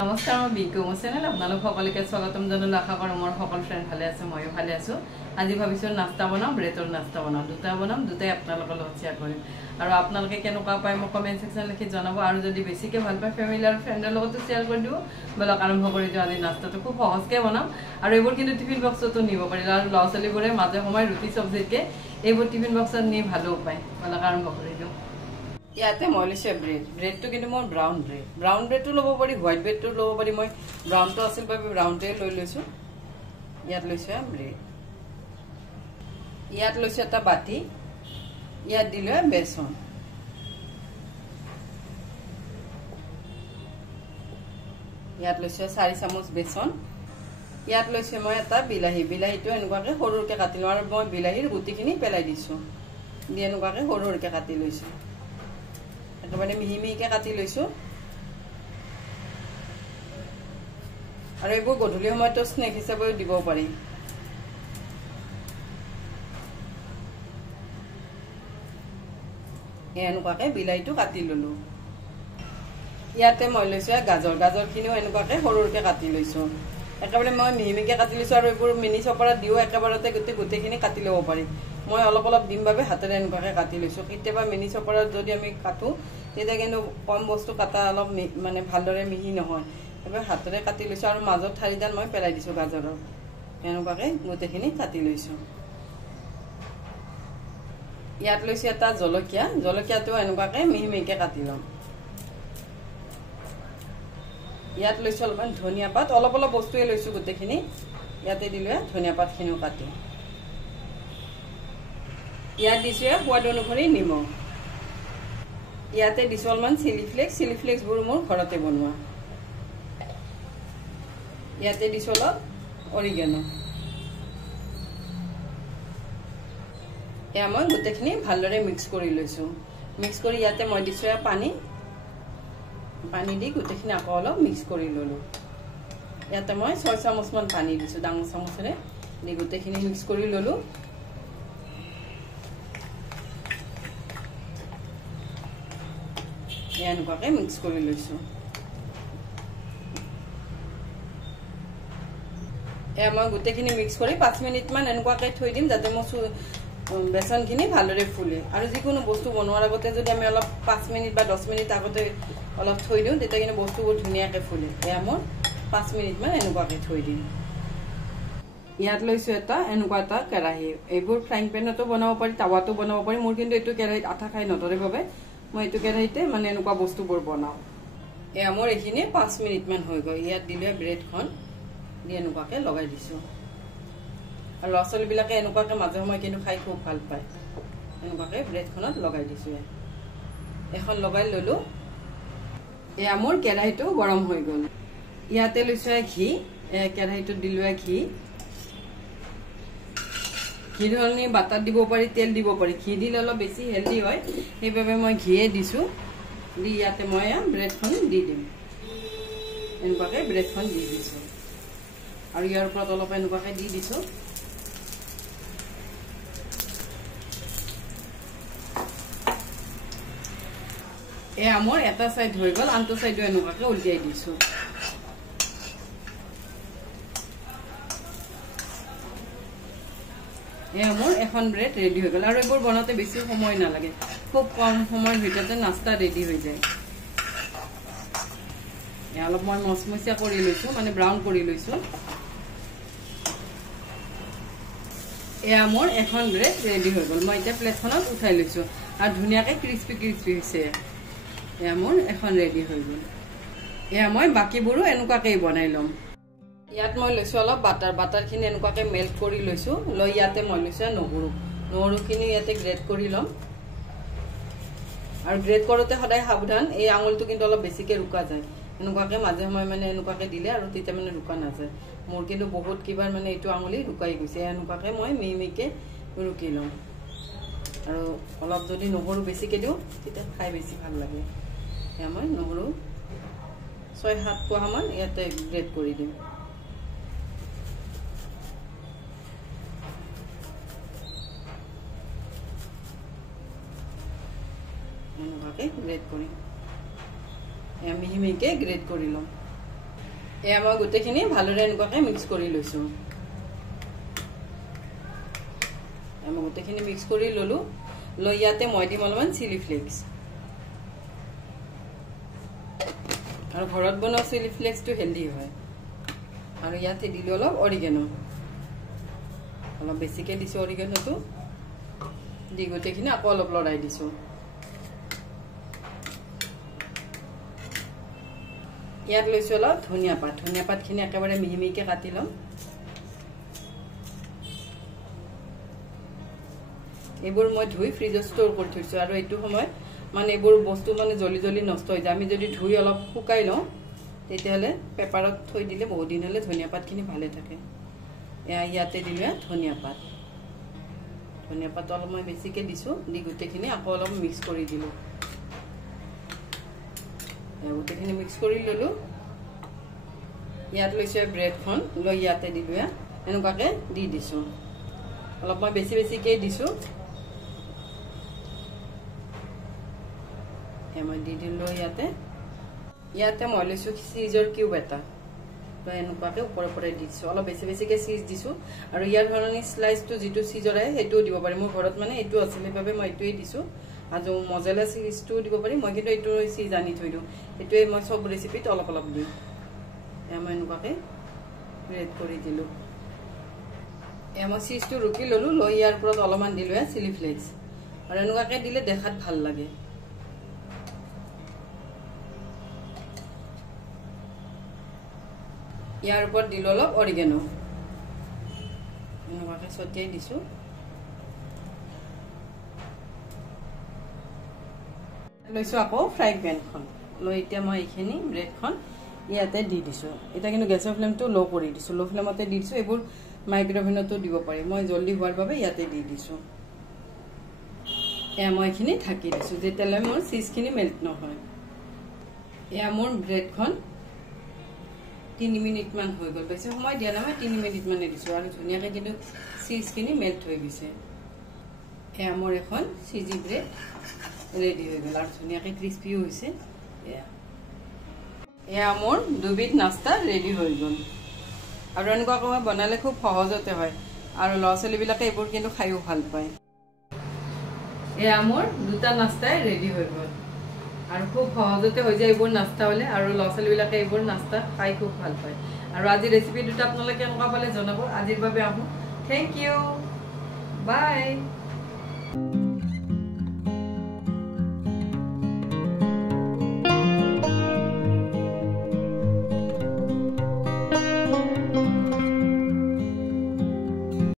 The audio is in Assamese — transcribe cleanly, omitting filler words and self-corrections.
নমস্কাৰ, মই বিকু মোৰ চেনেল আপোনালোক সকলোকে স্বাগতম জনালো। আশা কৰোঁ মোৰ সকলো ফ্ৰেণ্ড ভালে আছে, ময়ো ভালে আছোঁ। আজি ভাবিছোঁ নাস্তা বনাম, ব্ৰেডৰ নাস্তা বনাম। দুটা বনাম, দুটাই আপোনালোকৰ লগত শ্বেয়াৰ কৰিম। আৰু আপোনালোকে কেনেকুৱা পায় মোক কমেণ্ট ছেকশ্যন লিখি জনাব। আৰু যদি বেছিকৈ ভাল পায় ফেমিলি আৰু ফ্ৰেণ্ডৰ লগতো শ্বেয়াৰ কৰি দিব। বলক আৰম্ভ কৰি দিওঁ আজি নাস্তাটো। খুব সহজকৈ বনাম আৰু এইবোৰ কিন্তু টিফিন বক্সতো নিব পাৰি। আৰু ল'ৰা ছোৱালীবোৰে মাজে সময়ে ৰুটি চব্জিতকৈ এইবোৰ টিফিন বক্সত নি ভালো পায়। বলক আৰম্ভ কৰি দিওঁ। ইয়াতে মই লৈছোঁ ব্ৰেডটো কিন্তু মোৰ ব্ৰাউন ব্ৰেডটো ল'ব পাৰি, হোৱাইট ব্ৰেডটো ল'ব পাৰি। মই ব্ৰাউনটো আছিল বাবে ব্ৰাউনটোৱে লৈ লৈছোঁ। ইয়াত লৈছোঁ ব্ৰেড, ইয়াত লৈছোঁ এটা বাতি, ইয়াত দিলোঁ বেচন, ইয়াত লৈছোঁ 4 চামুচ বেচন, ইয়াত লৈছোঁ মই এটা বিলাহীটো এনেকুৱাকৈ সৰুকৈ কাটি লওঁ। আৰু মই বিলাহীৰ গুটিখিনি পেলাই দিছোঁ, দি এনেকুৱাকৈ সৰুকৈ কাটি লৈছোঁ, একেবাৰে মিহি মিহিকৈ কাটি লৈছোঁ। আৰু এইবোৰ গধূলি সময়তো স্নেক হিচাপেও দিব পাৰি। এনেকুৱাকৈ বিলাহীটো কাটি ল'লোঁ। ইয়াতে মই লৈছোঁ গাজৰখিনিও এনেকুৱাকৈ সৰুকৈ কাটি লৈছোঁ। একেবাৰে মই মিহি মিহিকৈ কাটি লৈছোঁ। আৰু এইবোৰ মিনি চপাৰত দিও একেবাৰতে গোটেইখিনি কাটি ল'ব পাৰি। মই অলপ অলপ দিম বাবে হাতেৰে এনেকুৱাকৈ কাটি লৈছোঁ। কেতিয়াবা মিনি চপাৰত যদি আমি কাটোঁ তেতিয়া কিন্তু কম বস্তু কাটা অলপ মানে ভালদৰে মিহি নহয়। এবাৰ হাতেৰে কাটি লৈছোঁ। আৰু মাজত ঠাৰিডাল মই পেলাই দিছোঁ গাজৰৰ। এনেকুৱাকৈ গোটেইখিনি কাটি লৈছোঁ। ইয়াত লৈছোঁ এটা জলকীয়াটো এনেকুৱাকৈ মিহি মিহিকৈ কাটি ল'ম। ইয়াত লৈছোঁ অলপমান ধনিয়া পাত, অলপ অলপ বস্তুৱে লৈছোঁ গোটেইখিনি। ইয়াতে দিলোঁ ধনিয়া পাতখিনিও কাটি। ইয়াত দিছোঁ সোৱাদ অনুসৰি নিমখ। ইয়াতে দিছোঁ অলপমান চিলি ফ্লেক্সবোৰ মোৰ ঘৰতে বনোৱা। ইয়াতে দিছোঁ অলপ অৰিগেনো। এয়া মই গোটেইখিনি ভালদৰে মিক্স কৰি লৈছোঁ। মিক্স কৰি ইয়াতে মই দিছোঁ পানী দি গোটেইখিনি আকৌ অলপ মিক্স কৰি ল'লোঁ। ইয়াতে মই 6 চামুচমান পানী দিছোঁ, ডাঙৰ চামুচেৰে দি গোটেইখিনি মিক্স কৰি ল'লোঁ। এনেকুৱাকৈ মিক্স কৰি লৈছোঁ। এয়া মই গোটেইখিনি মিক্স কৰি 5 মিনিটমান এনেকুৱাকৈ থৈ দিম, যাতে মোৰ বেচনখিনি ভালদৰে ফুলে। আৰু যিকোনো বস্তু বনোৱাৰ আগতে যদি আমি অলপ 5 মিনিট বা 10 মিনিট আগতে অলপ থৈ দিওঁ তেতিয়া কিন্তু বস্তুবোৰ ধুনীয়াকৈ ফুলে। এয়া মই 5 মিনিটমান এনেকুৱাকৈ থৈ দিম। ইয়াত লৈছোঁ এনেকুৱা এটা কেৰাহী। এইবোৰ ফ্ৰাইং পেনতো বনাব পাৰি, টাৱাতো বনাব পাৰি। মোৰ কিন্তু এইটো কেৰাহীত আঠা খাই নধৰে বাবে মই এইটো কেৰাহীতে মানে এনেকুৱা বস্তুবোৰ বনাওঁ। এয়া মোৰ এইখিনি 5 মিনিটমান হৈ গ'ল। ইয়াত দিলোঁ ব্ৰেডখন দি এনেকুৱাকৈ লগাই দিছোঁ। আৰু ল'ৰা ছোৱালীবিলাকে এনেকুৱাকৈ মাজে সময়ে কিন্তু খাই খুব ভাল পায়। এনেকুৱাকৈ ব্ৰেডখনত লগাই দিছোঁ। এখন লগাই ল'লোঁ। এয়া মোৰ কেৰাহীটো গৰম হৈ গ'ল। ইয়াতে লৈছোঁ ঘি, কেৰাহীটোত দিলোঁ ঘি ধৰণে বাটাৰ দিব পাৰি, তেল দিব পাৰি। ঘি দিলে অলপ বেছি হেল্ডি হয়, সেইবাবে মই ঘিয়ে দিছোঁ। দি ইয়াতে মই ব্ৰেডখন দি দিম। এনেকুৱাকৈ ব্ৰেডখন দি দিছোঁ। আৰু ইয়াৰ ওপৰত অলপ এনেকুৱাকৈ দি দিছোঁ। এয়া মোৰ এটা চাইড হৈ গ'ল, আনটো চাইডো এনেকুৱাকৈ উলিয়াই দিছোঁ। এয়া মোৰ এখন ব্ৰেড ৰেডি হৈ গ'ল। আৰু এইবোৰ বনাওঁতে বেছি সময় নালাগে, খুব কম সময়ৰ ভিতৰতে নাস্তা ৰেডি হৈ যায়। এয়া অলপ মই মচমচীয়া কৰি লৈছোঁ, মানে ব্ৰাউন কৰি লৈছোঁ। এয়া মোৰ এখন ব্ৰেড ৰেডি হৈ গ'ল। মই এতিয়া প্লেটখনত উঠাই লৈছোঁ। আৰু ধুনীয়াকৈ ক্ৰিস্পি হৈছে। এয়া মোৰ এখন ৰেডি হৈ গ'ল। এয়া মই বাকীবোৰো এনেকুৱাকৈ বনাই ল'ম। ইয়াত মই লৈছোঁ অলপ বাটাৰখিনি এনেকুৱাকৈ মেল্ট কৰি লৈছোঁ। লৈ ইয়াতে মই লৈছোঁ নহৰুখিনি ইয়াতে গ্ৰেট কৰি ল'ম। আৰু গ্ৰেট কৰোঁতে সদায় সাৱধান, এই আঙুলটো কিন্তু অলপ বেছিকৈ ৰুকা যায়। এনেকুৱাকৈ মাজে সময়ে মানে এনেকুৱাকৈ দিলে আৰু তেতিয়া মানে ৰুকা নাযায়। মোৰ কিন্তু বহুত কিবাৰ মানে এইটো আঙুলি ৰুকাই গৈছে। এনেকুৱাকৈ মই মিহি মিহিকৈ ৰুকি লওঁ। আৰু অলপ যদি নহৰু বেছিকৈ দিওঁ তেতিয়া খাই বেছি ভাল লাগে। এয়া মই নহৰু 6-7 পোৱামান ইয়াতে গ্ৰেট কৰি দিম। এনেকুৱাকৈ গ্ৰেট কৰিম। মিহি মিহিকৈ গ্ৰেট কৰি ল'ম। এয়া মই গোটেইখিনি ভালদৰে এনেকুৱাকৈ মিক্স কৰি লৈছোঁ। মই গোটেইখিনি মিক্স কৰি ল'লোঁ। লৈ ইয়াতে মই দিম অলপমান চিলি ফ্লেক্স। আৰু ঘৰত বনোৱা চিলি ফ্লেক্সটো হেল্ডি হয়। আৰু ইয়াতে দিলোঁ অলপ অৰিগেনো, অলপ বেছিকৈ দিছোঁ অৰিগেনোটো। দি গোটেইখিনি আকৌ অলপ লৰাই দিছোঁ। ইয়াত লৈছোঁ অলপ ধনিয়া পাত। ধনিয়া পাতখিনি একেবাৰে মিহি মিহিকৈ কাটি ল'ম। এইবোৰ মই ধুই ফ্ৰিজত ষ্ট'ৰ কৰি থৈছোঁ। আৰু এইটো সময়ত মানে এইবোৰ বস্তু মানে জল্দি জল্দি নষ্ট হৈ যায়। আমি যদি ধুই অলপ শুকাই লওঁ তেতিয়াহ'লে পেপাৰত থৈ দিলে বহুত দিন হ'লে ধনিয়া পাতখিনি ভালে থাকে। ইয়াতে দিলোঁ ধনিয়া পাত। ধনিয়া পাত অলপ মই বেছিকৈ দিছোঁ। দি গোটেইখিনি আকৌ অলপ মিক্স কৰি দিলোঁ। গোটেইখিনি মিক্স কৰি ল'লোঁ। ইয়াত লৈছোঁ ব্ৰেডখন। লৈ ইয়াতে দিলোঁ এনেকুৱাকৈ দি দিছোঁ। অলপ মই বেছিকৈ দিছোঁ। মই দি দিলোঁ ইয়াতে মই লৈছোঁ চিজৰ কিউব এটা। এনেকুৱাকৈ ওপৰে দিছোঁ। অলপ বেছিকৈ চিজ দিছোঁ। আৰু ইয়াৰ ধৰণে শ্লাইচটো যিটো চিজৰ আহে সেইটোও দিব পাৰি। মোৰ ঘৰত মানে এইটো আছিল, সেইবাবে মই এইটোৱেই দিছোঁ। আৰু মজেলা চিজটোও দিব পাৰি। মই কিন্তু এইটো চিজ আনি থৈ দিওঁ। এইটোৱে মই চব ৰেচিপিত অলপ অলপ দিওঁ। মই এনেকুৱাকৈ গ্ৰেট কৰি দিলোঁ। মই চিজটো ৰুকি ল'লোঁ। লৈ ইয়াৰ ওপৰত অলপমান দিলোঁ চিলি ফ্লেক্স। আৰু এনেকুৱাকৈ দিলে দেখাত ভাল লাগে। ইয়াৰ ওপৰত দিলোঁ অলপ অৰিগেনো। এনেকুৱাকৈ ছটিয়াই দিছোঁ। লৈছোঁ আকৌ ফ্ৰাই পেনখন। লৈ এতিয়া মই এইখিনি ব্ৰেডখন ইয়াতে দি দিছোঁ। এতিয়া কিন্তু গেছৰ ফ্লেমটো ল' কৰি দিছোঁ। ল' ফ্লেমতে দি দিছোঁ। এইবোৰ মাইক্ৰ'ৱেভতো দিব পাৰি। মই জল্দি হোৱাৰ বাবে ইয়াতে দি দিছোঁ। মই এইখিনি ঢাকি দিছোঁ যেতিয়ালৈ মোৰ চিজখিনি মেল্ট নহয়। মোৰ ব্ৰেডখন 3 মিনিটমান হৈ গ'ল। বেছি সময় দিয়া নাই, 3 মিনিটমানে দিছোঁ। আৰু ধুনীয়াকৈ কিন্তু চিজখিনি মেল্ট হৈ গৈছে। মোৰ এখন চিজি ব্ৰেড ৰেডি হৈ গ'ল। আৰু ধুনীয়াকৈ ক্ৰিস্পিও হৈছে। মোৰ দুবিধ নাস্তা ৰেডি হৈ গ'ল। আৰু এনেকুৱাকৈ মই বনালে খুব সহজতে হয়। আৰু ল'ৰা ছোৱালীবিলাকে এইবোৰ কিন্তু খায়ো ভাল পায়। মোৰ দুটা নাস্তাই ৰেডি হৈ গ'ল। আৰু খুব সহজতে হৈ যায় এইবোৰ নাস্তা হ'লে। আৰু ল'ৰা ছোৱালীবিলাকে এইবোৰ নাস্তা খাই খুব ভাল পায়। আৰু আজিৰ ৰেচিপি দুটা আপোনালোকে কেনেকুৱা পালে জনাব। আজিৰ বাবে আহোঁ। থেংক ইউ, বাই।